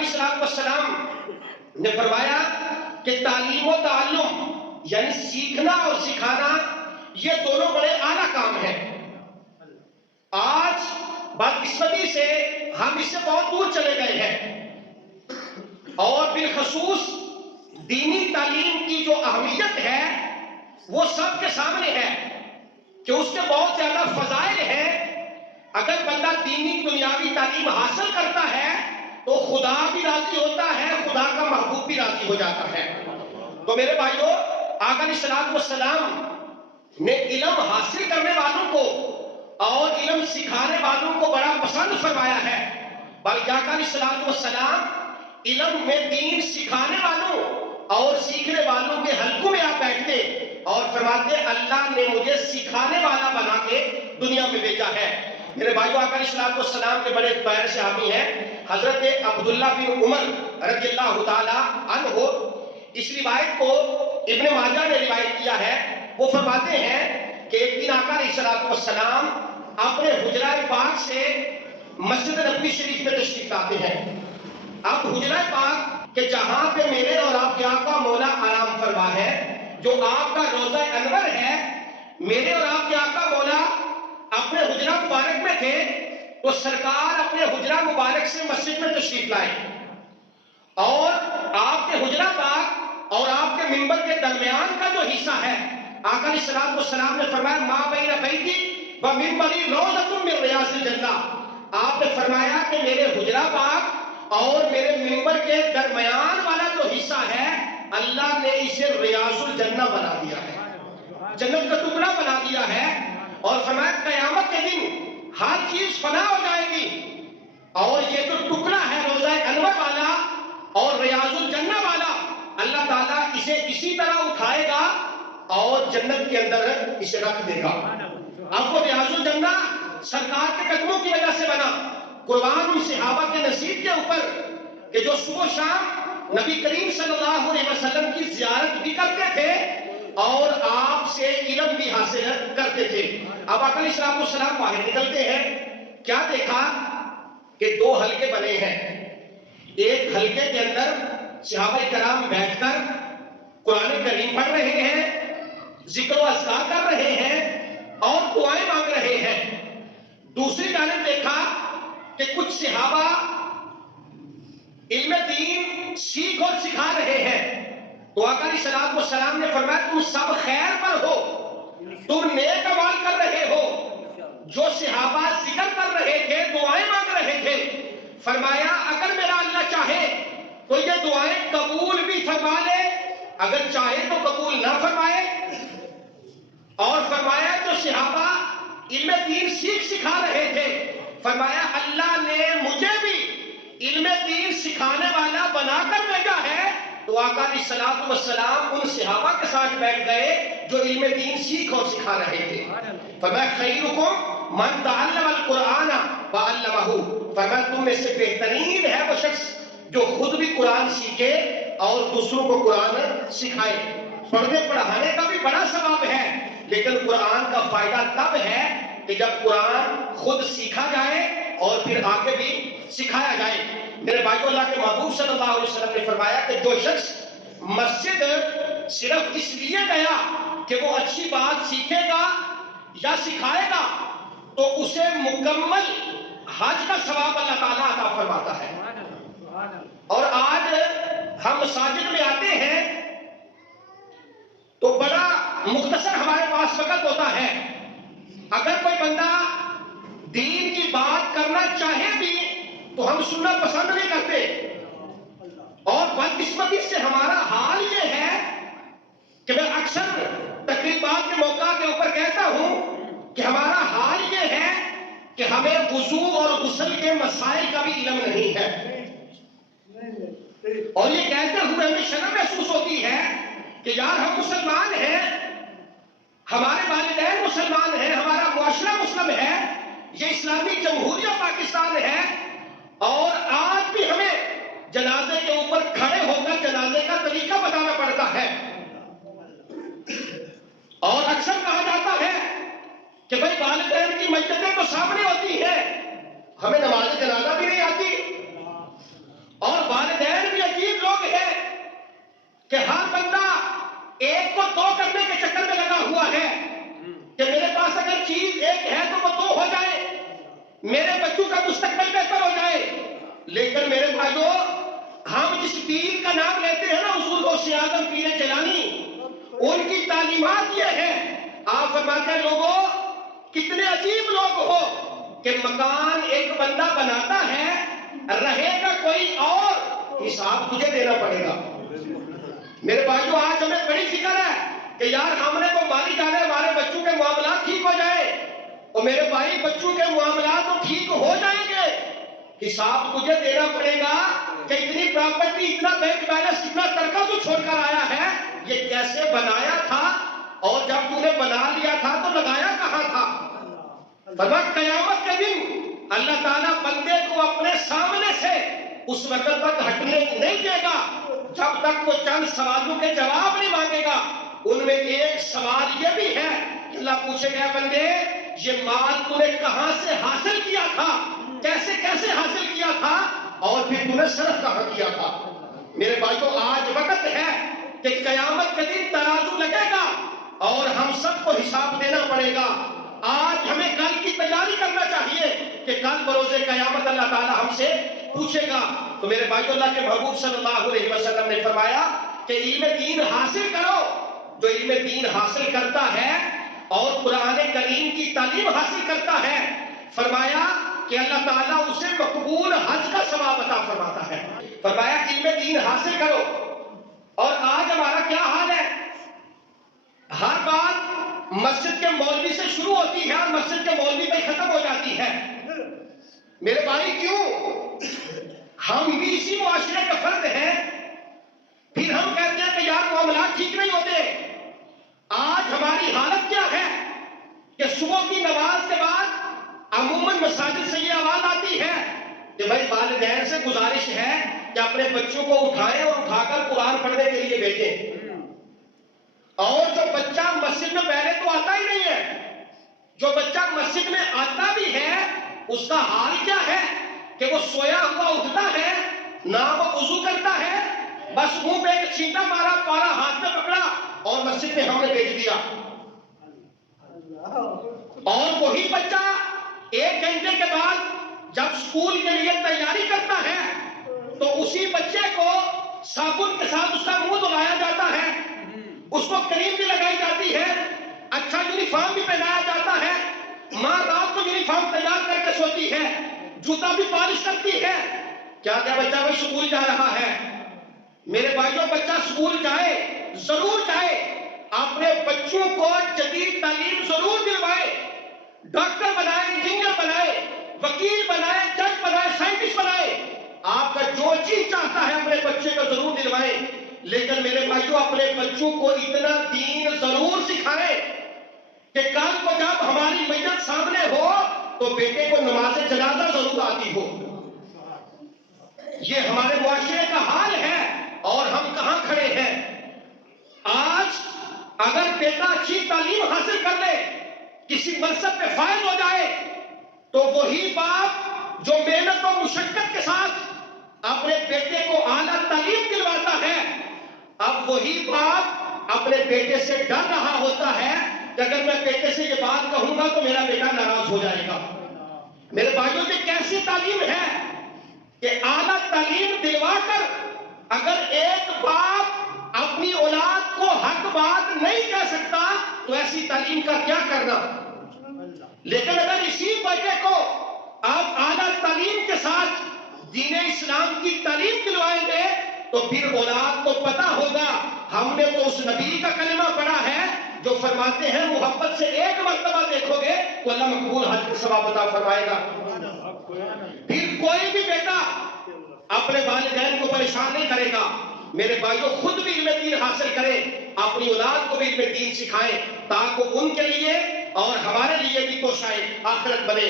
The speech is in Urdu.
علیہ السلام نے فرمایا کہ تعلیم و تعلم یعنی سیکھنا اور سکھانا یہ دونوں بڑے اعلیٰ کام ہیں۔ آج بدقسمتی سے ہم اس سے بہت دور چلے گئے ہیں، اور بالخصوص دینی تعلیم کی جو اہمیت ہے وہ سب کے سامنے ہے کہ اس کے بہت زیادہ فضائل ہیں۔ اگر بندہ دینی دنیاوی تعلیم حاصل کرتا ہے تو خدا بھی راضی ہوتا ہے، خدا کا محبوب بھی راضی ہو جاتا ہے۔ تو میرے بھائیوں، آقا علیہ السلام نے علم حاصل کرنے والوں کو اور علم سکھانے والوں کو بڑا پسند فرمایا ہے، بلکہ آقا علیہ السلام علم میں دین سکھانے والوں اور سیکھنے والوں کے حلقوں میں آپ بیٹھتے اور فرماتے اللہ نے مجھے سکھانے والا بنا کے دنیا میں بھیجا ہے۔ میرے بھائیو، آقا علیہ السلام کے بڑے پیارے صحابی ہیں حضرت عبداللہ بن عمر رضی اللہ تعالی عنہ۔ اس روایت کو ابن ماجہ نے روایت کیا ہے۔ وہ فرماتے ہیں کہ ایک دن آقا علیہ السلام اپنے حجرہ پاک سے مسجد نبوی شریف میں تشریف لاتے ہیں۔ اب حجرہ پاک کہ جہاں پہ میرے اور آپ کے آقا مولا آرام فرما ہے، جو آپ کا روضہ انور ہے، میرے اور آپ کے آقا مولا اپنے حجرہ مبارک میں تھے تو سرکار اپنے حجرہ مبارک سے مسجد میں تشریف لائے، اور آپ کے حجرہ پاک اور آپ کے منبر کے درمیان کا جو حصہ ہے، آقا علیہ السلام نے فرمایا ما بین بیتی و منبری روضۃ من ریاض الجنہ۔ آپ نے فرمایا کہ میرے حجرہ پاک اور میرے منبر کے درمیان والا جو حصہ ہے اللہ نے اسے ریاض الجنہ بنا دیا ہے، جنت کا ٹکڑا بنا دیا ہے، اور فرمایا قیامت کے دن ہر چیز فنا ہو جائے گی اور یہ جو ٹکڑا ہے روضہ انور والا اور ریاض الجنہ والا، اللہ تعالیٰ اسے اسی طرح اٹھائے گا اور جنت کے اندر اسے رکھ دے گا۔ اب وہ ریاض الجنہ سرکار کے قدموں کی وجہ سے بنا، قربان ان صحابہ کے نصیب کے اوپر کہ جو صبح و شام نبی کریم صلی اللہ علیہ وسلم کی زیارت بھی کرتے تھے اور آپ سے علم بھی حاصل کرتے تھے۔ اب آقا علیہ السلام باہر نکلتے ہیں، کیا دیکھا کہ دو حلقے بنے ہیں۔ ایک حلقے کے اندر صحابہ کرام بیٹھ کر قرآن کریم پڑھ رہے ہیں، ذکر و اذکار کر رہے ہیں اور دعائیں مانگ رہے ہیں۔ دوسری جانب دیکھا کہ کچھ صحابہ علم دین سیکھ اور سکھا رہے ہیں۔ تو آقا علیہ السلام نے فرمایا تم سب خیر پر ہو، تم نیک عمل کر رہے ہو۔ جو صحابہ ذکر کر رہے تھے، دعائیں مانگ رہے تھے، فرمایا اگر میرا اللہ چاہے تو یہ دعائیں قبول بھی فرما لے، اگر چاہے تو قبول نہ فرمائے۔ اور فرمایا جو صحابہ علم دین سیکھ سکھا رہے تھے، فرمایا اللہ نے مجھے بھی علم دین سکھانے والا بنا کر بھیجا ہے۔ تو آقا علیہ السلام ان صحابہ کے ساتھ بیٹھ گئے جو علم دین سیکھ اور سکھا رہے تھے۔ فرمایا خیرکم من تعلم القرآن وعلمہ، فرمایا تم میں سے بہترین ہے وہ شخص جو خود بھی قرآن سیکھے اور دوسروں کو قرآن سکھائے۔ پڑھنے پڑھانے کا بھی بڑا ثواب ہے، لیکن قرآن کا فائدہ تب ہے کہ جب قرآن خود سیکھا جائے اور پھر آگے بھی سکھایا جائے۔ میرے بھائیو، اللہ کے محبوب صلی اللہ علیہ وسلم نے فرمایا کہ جو شخص مسجد صرف اس لیے گیا کہ وہ اچھی بات سیکھے گا یا سکھائے گا تو اسے مکمل حج کا ثواب اللہ تعالیٰ عطا فرماتا ہے۔ اور آج ہم مساجد میں آتے ہیں تو بڑا مختصر ہمارے پاس وقت ہوتا ہے، اگر کوئی بندہ دین کی بات کرنا چاہے بھی تو ہم سننا پسند نہیں کرتے، اور بدقسمتی سے ہمارا حال یہ ہے کہ میں اکثر تقریبات کے موقع کے اوپر کہتا ہوں کہ ہمارا حال یہ ہے کہ ہمیں وضو اور غسل کے مسائل کا بھی علم نہیں ہے، اور یہ کہتے ہوئے ہمیں شرم محسوس ہوتی ہے کہ یار ہم مسلمان ہیں، ہمارے والدین مسلمان ہیں، ہمارا معاشرہ مسلم ہے، یہ اسلامی جمہوریہ پاکستان ہے، اور آج بھی ہمیں جنازے کے اوپر کھڑے ہو کر جنازے کا طریقہ بتانا پڑتا ہے۔ اور اکثر کہا جاتا ہے کہ بھائی والدین کی میتیں تو سامنے ہوتی ہیں، ہمیں نماز جنازہ بھی نہیں آتی، اور کہ ہر بندہ ایک کو دو کرنے کے چکر میں لگا ہوا ہے کہ میرے پاس اگر چیز ایک ہے تو وہ دو ہو جائے، میرے بچوں کا مستقبل بہتر ہو جائے۔ لیکن میرے بھائیوں، ہم جس پیر کا نام لیتے ہیں نا، حضور غوث اعظم پیر جیلانی، ان کی تعلیمات یہ ہے، آپ فرماتے ہیں لوگوں کتنے عجیب لوگ ہو کہ مکان ایک بندہ بناتا ہے، رہے گا کوئی اور، حساب تجھے دینا پڑے گا۔ میرے بھائیوں، آج ہمیں بڑی فکر ہے کہ یار ہم نے تو مالی جانے ہمارے بچوں کے معاملات ٹھیک ہو جائے، اور میرے بھائی بچوں کے معاملات تو ٹھیک ہو جائیں گے، حساب تجھے دینا پڑے گا کہ اتنی پراپرٹی، اتنا بینک بیلنس، اتنا ترکہ تو چھوڑ کر آیا ہے، یہ کیسے بنایا تھا، اور جب تو نے بنا لیا تھا تو لگایا کہاں تھا؟ فرمایا قیامت کے دن اللہ تعالیٰ بندے کو اپنے سامنے سے اس وقت تک ہٹنے نہیں دے گا جب تک وہ چند سوالوں کے جواب نہیں مانگے گا۔ ان میں ایک سوال یہ بھی ہے کہ اللہ پوچھے گا بندے یہ مال تو نے کہاں سے حاصل کیا تھا، کیسے کیسے حاصل کیا تھا، اور پھر تو نے صرف کہاں کیا تھا۔ میرے بھائیوں، آج وقت ہے کہ قیامت کے دن ترازو لگے گا اور ہم سب کو حساب دینا پڑے گا۔ آج ہمیں کل کی تیاری کرنا چاہیے کہ کل بروز قیامت اللہ تعالیٰ ہم سے پوچھے گا۔ تو میرے بھائیوں، اللہ کے محبوب صلی اللہ علیہ وسلم نے فرمایا کہ علم دین حاصل کرو۔ جو علم دین حاصل کرتا ہے اور قرآن کریم کی تعلیم حاصل کرتا ہے، فرمایا کہ اللہ تعالیٰ اسے مقبول حج کا ثواب عطا فرماتا ہے۔ فرمایا علم دین حاصل کرو۔ اور آج ہمارا کیا حال ہے؟ ہر بات مسجد کے مولوی سے شروع ہوتی ہے اور مسجد کے مولوی پہ ختم ہو جاتی ہے۔ میرے بھائی، کیوں؟ ہم بھی اسی معاشرے کا فرد ہیں، پھر ہم کہتے ہیں کہ یار معاملات ٹھیک نہیں ہوتے۔ آج ہماری حالت کیا ہے کہ صبح کی نماز کے بعد عموماً مساجد سے یہ آواز آتی ہے کہ بھائی والدین سے گزارش ہے کہ اپنے بچوں کو اٹھائیں اور اٹھا کر قرآن پڑھنے کے لیے بھیجیں۔ اور جو بچہ مسجد میں پہلے تو آتا ہی نہیں ہے، جو بچہ مسجد میں آتا بھی ہے اس کا حال کیا ہے کہ وہ سویا ہوا اٹھتا ہے، نہ وہ وضو کرتا ہے، بس منہ پہ ایک چھینٹا مارا، پارا ہاتھ میں پکڑا اور مسجد میں ہم نے بھیج دیا۔ اور وہی بچہ ایک گھنٹے کے بعد جب اسکول کے لیے تیاری کرتا ہے تو اسی بچے کو صابن کے ساتھ اس کا منہ دھلایا جاتا ہے، اس کو کریم بھی لگائی جاتی ہے، اچھا یونیفارم بھی پہنایا جاتا ہے، ماں رات کو یونیفارم تیار کر کے سوتی ہے، جوتا بھی پالش کرتی ہے۔ کیا بچہ وہ اسکول جا رہا ہے؟ میرے بھائیوں، بچہ اسکول جائے، ضرور جائے، اپنے بچوں کو جدید تعلیم ضرور دلوائے، ڈاکٹر بنائے، انجینئر بنائے، وکیل بنائے، جج بنائے، سائنٹسٹ بنائے، آپ کا جو چیز چاہتا ہے اپنے بچے کو ضرور دلوائیں۔ لیکن میرے بھائیوں، اپنے بچوں کو اتنا دین ضرور سکھائیں کہ کل کو جب ہماری میت سامنے ہو تو بیٹے کو نماز جنازہ ضرور آتی ہو۔ یہ ہمارے معاشرے کا حال ہے اور ہم کہاں کھڑے ہیں؟ آج اگر بیٹا اچھی تعلیم حاصل کر لے، کسی منصب پہ فائز ہو جائے، تو وہی باپ جو محنت و مشقت کے ساتھ اپنے بیٹے کو اعلیٰ تعلیم دلواتا ہے، اب وہی باپ اپنے بیٹے سے ڈر رہا ہوتا ہے کہ اگر میں بیٹے سے یہ بات کہوں گا تو میرا بیٹا ناراض ہو جائے گا۔ میرے بھائیوں، یہ کیسی تعلیم ہے کہ اعلیٰ تعلیم دلوا کر اگر ایک باپ اپنی اولاد کو حق بات نہیں کہہ سکتا تو ایسی تعلیم کا کیا کرنا؟ لیکن اگر اسی بیٹے کو آپ اعلیٰ تعلیم کے ساتھ دین اسلام کی تعلیم دلوائیں گے تو پھر اولاد کو پتا ہوگا ہم نے تو اس نبی کا کلمہ پڑھا ہے جو فرماتے ہیں محبت سے ایک مرتبہ دیکھو گے تو اللہ مقبول حج کا ثواب عطا فرمائے گا۔ پھر کوئی بھی بیٹا اپنے والدین کو پریشان نہیں کرے گا۔ میرے بھائیوں، خود بھی علم دین حاصل کریں، اپنی اولاد کو بھی علم دین سکھائیں تاکہ ان کے لیے اور ہمارے لیے بھی توشائے آخرت بنے۔